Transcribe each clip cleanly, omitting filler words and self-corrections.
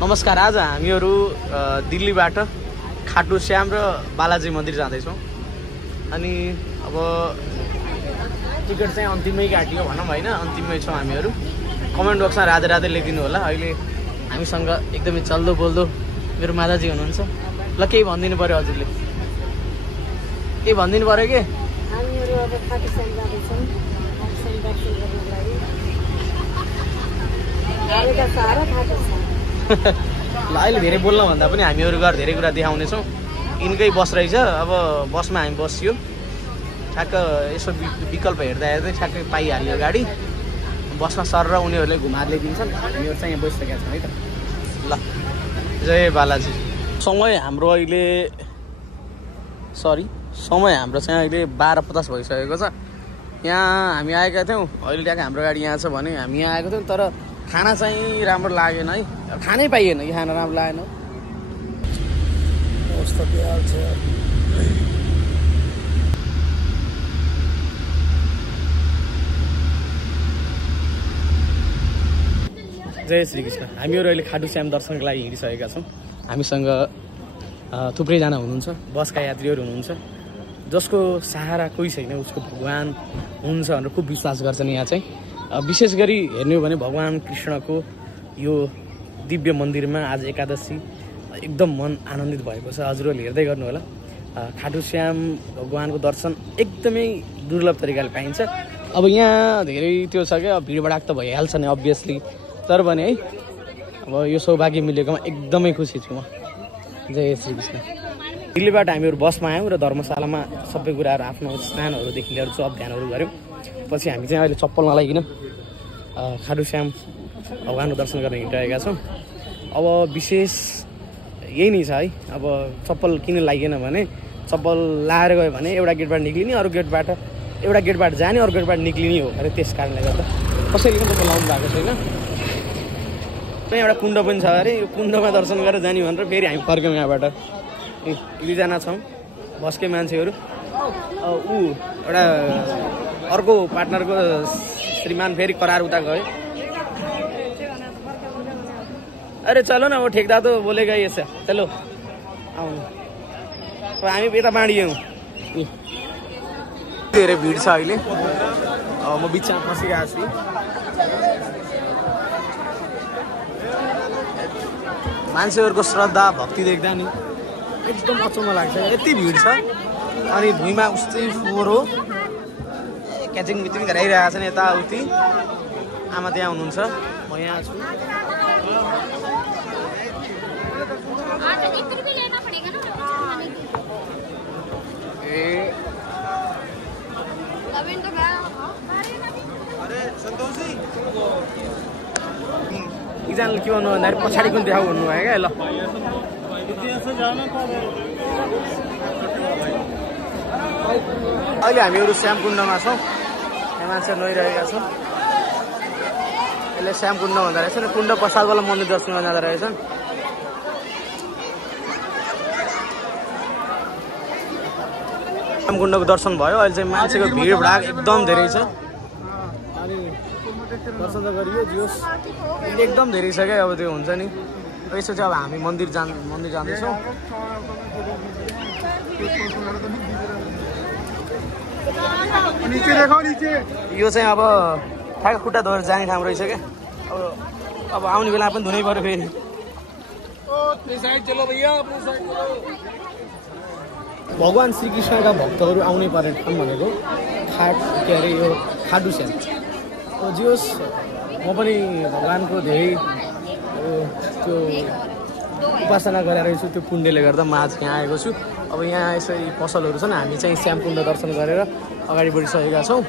नमस्कार। आज हामीहरू दिल्लीबाट खाटु श्याम र बालाजी मन्दिर जाँदैछौँ। अनि अब टिकट चाहिँ अन्तिममै काटियो भनौँ होइन, अन्तिममै छौँ हामीहरू। कमेन्ट बक्समा राधे राधे लेखिदिनु होला। अहिले हामीसँग एकदमै चल्दो बोल्दो मेरो माताजी हुनुहुन्छ। ल केही भनिदिनु पऱ्यो हजुरले, केही भनिदिनु पऱ्यो कि हामीहरू अब खाटु श्याम जाँदैछौँ दर्शन गर्नको लागि। आएका सारा खाटु छ। ल अहिले धेरै बोल्न भन्दा पनि हामीहरू गएर धेरै कुरा देखाउनेछौँ। यिनकै बस रहेछ, अब बसमा हामी बसियो, ठ्याक्क यसो विकल्प हेर्दा हेर्दै ठ्याक्कै पाइहाल्यो गाडी। बसमा सर र उनीहरूले घुमाएर ल्याइदिन्छन्, हामीहरू चाहिँ यहाँ बसिसकेका छौँ है त। ल जय बालाजी। समय हाम्रो चाहिँ अहिले 12:50 भइसकेको छ। यहाँ हामी आएका थियौँ, अहिले ट्याक्क हाम्रो गाडी यहाँ छ भने हामी यहाँ आएको थियौँ। तर खाना चाहिँ राम्रो लागेन है, खानै पाइएन कि खाना राम्रो लागेन। कस्तो बेहाल छ। जय श्रीकृष्ण। हामीहरू अहिले खाटु श्याम दर्शनको लागि हिँडिसकेका छौँ। हामीसँग थुप्रैजना हुनुहुन्छ, बसका यात्रीहरू हुनुहुन्छ। जसको सहारा कोही छैन उसको भगवान हुनुहुन्छ भनेर खुब विश्वास गर्छन्। यहाँ चाहिँ विशेष गरी हेर्ने हो भने भगवान कृष्णको यो दिव्य मन्दिरमा आज एकादशी एकदम मन आनन्दित भएको छ। हजुरहरूले हेर्दै गर्नु होला। खाटु श्याम भगवानको दर्शन एकदमै दुर्लभ तरिकाले पाइन्छ। अब यहाँ धेरै त्यो छ क्या, भिडभाड त भइहाल्छ नि अभियसली, तर भने है अब यो सौभाग्य मिलेकोमा एकदमै खुसी छु म। जय श्रीकृष्ण। दिल्लीबाट हामीहरू बसमा आयौँ र धर्मशालामा सबै कुराहरू आफ्नो स्नानहरूदेखि लिएर सब ध्यानहरू गऱ्यौँ। पछि हामी चाहिँ अहिले चप्पल नलाइकन खाटु श्याम भगवानको दर्शन गर्न हिँडिरहेका छौँ। अब विशेष यही नै छ है। अब चप्पल किन लागिएन भने चप्पल लाएर गयो भने एउटा गेटबाट निक्लिने, अरू गेटबाट एउटा गेटबाट जाने, अरू गेटबाट निक्लिने हो अरे। त्यस कारणले गर्दा कसैले पनि चप्पल लाउनु भएको छैन। एउटा कुण्ड पनि छ अरे, यो कुण्डमा दर्शन गरेर जाने भनेर फेरि हामी फर्क्यौँ यहाँबाट। दुईजना छौँ बसकै मान्छेहरू। ऊ एउटा अर्को पार्टनरको श्रीमान फेरि करार उता गयो। अरे चलो न, वो ठेकेदार तो बोलेगा ये सर, चलो आउनु। अब हामी यता बाँडियौँ। धेरै भिड छ अहिले। म बिचमा फसिरहेको छु। मान्छेहरूको श्रद्धा भक्ति देख्दा नि एकदम अचम्म लाग्छ, यति भिड छ। अनि भुइँमा उस्तै फोहोर हो, क्याचिङ मिचिङ गराइरहेको छन् यताउति। आमा त्यहाँ हुनुहुन्छ, म यहाँ छु। एकजनाले के भन्नु भन्दाखेरि पछाडि पनि देखाउ भन्नुभयो क्या। ल अहिले हामीहरू श्यामकुण्डमा छौँ। यहाँ मान्छे नुहाइरहेका छौँ। यसले श्यामकुण्ड भन्दो रहेछ, कुण्ड प्रसादवाला मन्दिर दर्शन गर्न जाँदो रहेछन्। श्यामकुण्डको दर्शन भयो। अहिले चाहिँ मान्छेको भिडभाड एकदम धेरै छ। अनि दर्शन त गरियो, जोस् एकदम धेरै छ क्या। अब त्यो हुन्छ नि। यसो चाहिँ अब हामी मन्दिर जाँदैछौँ। यो चाहिँ अब ठ्याक्क खुट्टा धोएर जाने ठाउँ रहेछ क्या। अब आउने बेला पनि धुनै पऱ्यो फेरि। भगवान श्रीकृष्णका भक्तहरू आउनै पर्ने ठाउँ भनेको के अरे यो खाटु श्याम। जे होस्, म पनि भगवानको धेरै त्यो उपासना गरेर रहेछु। त्यो पुण्यले गर्दा म आज यहाँ आएको छु। अब यहाँ यसरी पसलहरू छन्। हामी चाहिँ श्यामकुण्ड दर्शन गरेर अगाडि बढिसकेका छौँ।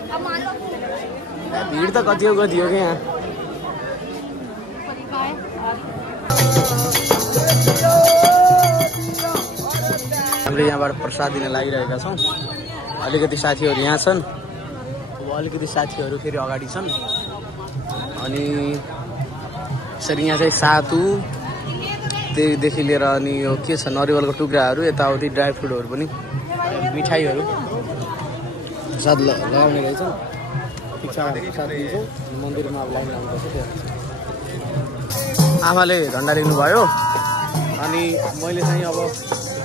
भिड त कति हो क्या यहाँ। हामीले यहाँबाट प्रसाद दिन लागिरहेका छौँ। अलिकति साथीहरू यहाँ छन्, अब अलिकति साथीहरू फेरि अगाडि छन्। अनि यसरी यहाँ चाहिँ सातु त्योदेखि लिएर अनि यो के छ नरिवलको टुक्राहरू, यताउति ड्राई फ्रुटहरू पनि, मिठाईहरू प्रसाद लगाउने रहेछन्। ठिक छ, प्रसाद दिन्छौँ। मन्दिरमा अब लाइन लाग्नुपर्छ। आमाले झन्डा लिनुभयो अनि मैले चाहिँ अब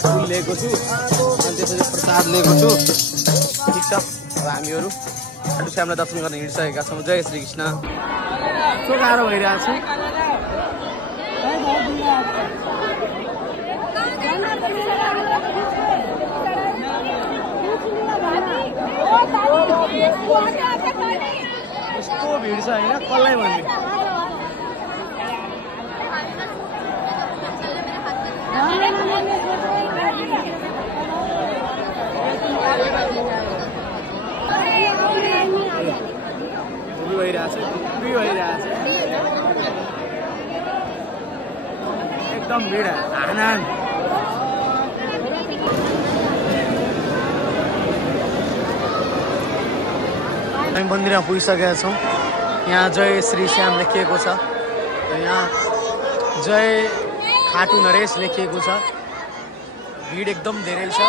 फुल लिएको छु अनि त्यसपछि प्रसाद लिएको छु। ठिक छ, अब हामीहरू खाटु श्यामलाई दर्शन गर्न हिँडिसकेका छौँ। जय श्री कृष्ण। कस्तो गाह्रो भइरहेको छ। कस्तो भिड छ होइन, कसलाई भन्ने। एकदम भिड हानान। हामी मन्दिरमा पुगिसकेका छौँ। यहाँ जय श्री श्याम लेखिएको छ, यहाँ जय खाटु नरेश लेखिएको छ। भिड एकदम धेरै छ।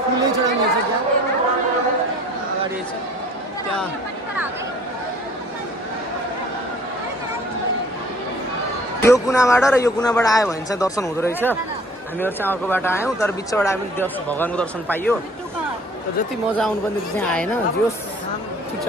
फुलै चढाउने छ त्यहाँ अगाडि छ। त्यहाँ यो कुनाबाट र यो कुनाबाट आयो भने चाहिँ दर्शन हुँदो रहेछ। हामीहरू चाहिँ अर्को बाटो आयौँ, तर बिचबाट आयो भने भगवानको दर्शन पाइयो। तर जति मजा आउनुपर्ने चाहिँ आएन। जोस् ठिक छ।